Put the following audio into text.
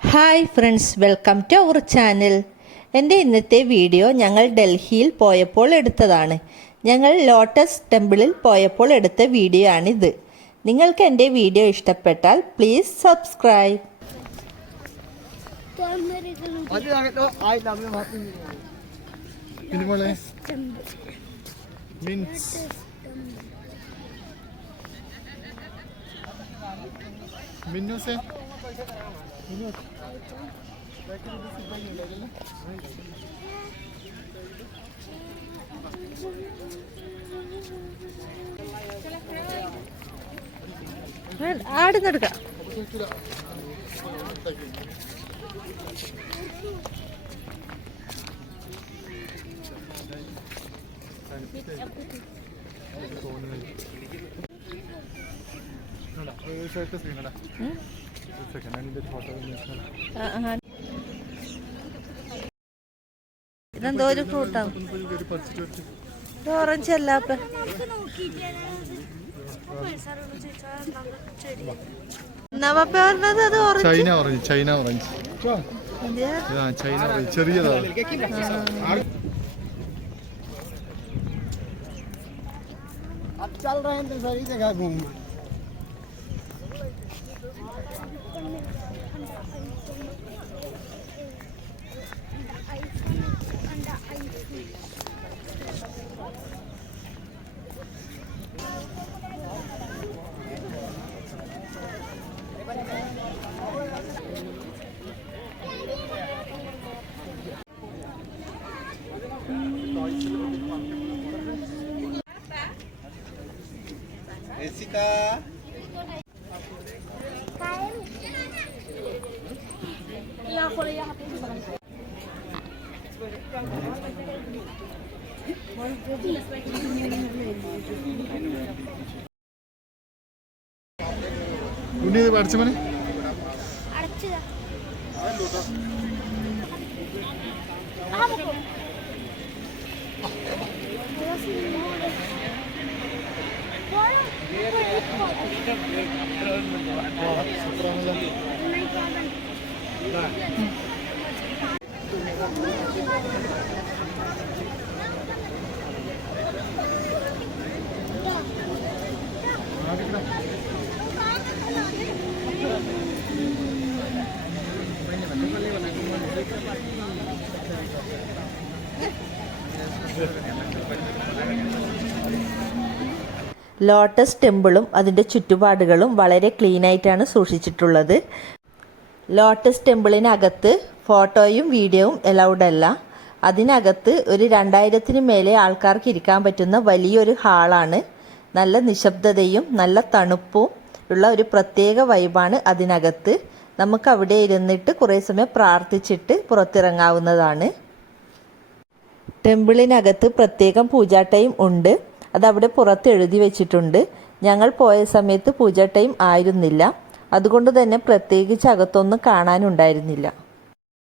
Hi friends, welcome to our channel. എൻ്റെ ഇന്നത്തെ video ഞങ്ങൾ ഡൽഹിയിൽ പോയപ്പോൾ എടുത്തതാണ്. ഞങ്ങൾ ലോട്ടസ് ടെമ്പിളിൽ പോയപ്പോൾ എടുത്ത വീഡിയോ ആണിത്. നിങ്ങൾക്ക് എൻ്റെ വീഡിയോ ഇഷ്ടപ്പെട്ടാൽ പ്ലീസ് സബ്സ്ക്രൈബ്. ആടുന്നെടുക്കാം. ഇതെന്തോ ഒരു ഫ്രൂട്ടാണ്. ഓറഞ്ച് അല്ല. China orange, China orange, China orange ചെറിയതാണ്. Jessica. ഉണ്ണി ഇത് പഠിച്ച മോനെ ലോട്ടസ് ടെമ്പിളും അതിൻ്റെ ചുറ്റുപാടുകളും വളരെ ക്ലീനായിട്ടാണ് സൂക്ഷിച്ചിട്ടുള്ളത്. ലോട്ടസ് ടെമ്പിളിനകത്ത് ഫോട്ടോയും വീഡിയോയും എലൗഡ് അല്ല. അതിനകത്ത് ഒരു 2000-ന് മേലെ ആൾക്കാർക്ക് ഇരിക്കാൻ പറ്റുന്ന വലിയൊരു ഹാളാണ്. നല്ല നിശബ്ദതയും നല്ല തണുപ്പും ഉള്ള ഒരു പ്രത്യേക വൈബാണ് അതിനകത്ത്. നമുക്ക് അവിടെ ഇരുന്നിട്ട് കുറേ സമയം പ്രാർത്ഥിച്ചിട്ട് പുറത്തിറങ്ങാവുന്നതാണ്. ടെമ്പിളിനകത്ത് പ്രത്യേകം പൂജാ ടൈം ഉണ്ട്. അതവിടെ പുറത്ത് എഴുതി വെച്ചിട്ടുണ്ട്. ഞങ്ങൾ പോയ സമയത്ത് പൂജാ ടൈം ആയിരുന്നില്ല. അതുകൊണ്ട് തന്നെ പ്രത്യേകിച്ച് അകത്തൊന്നും കാണാനുണ്ടായിരുന്നില്ല.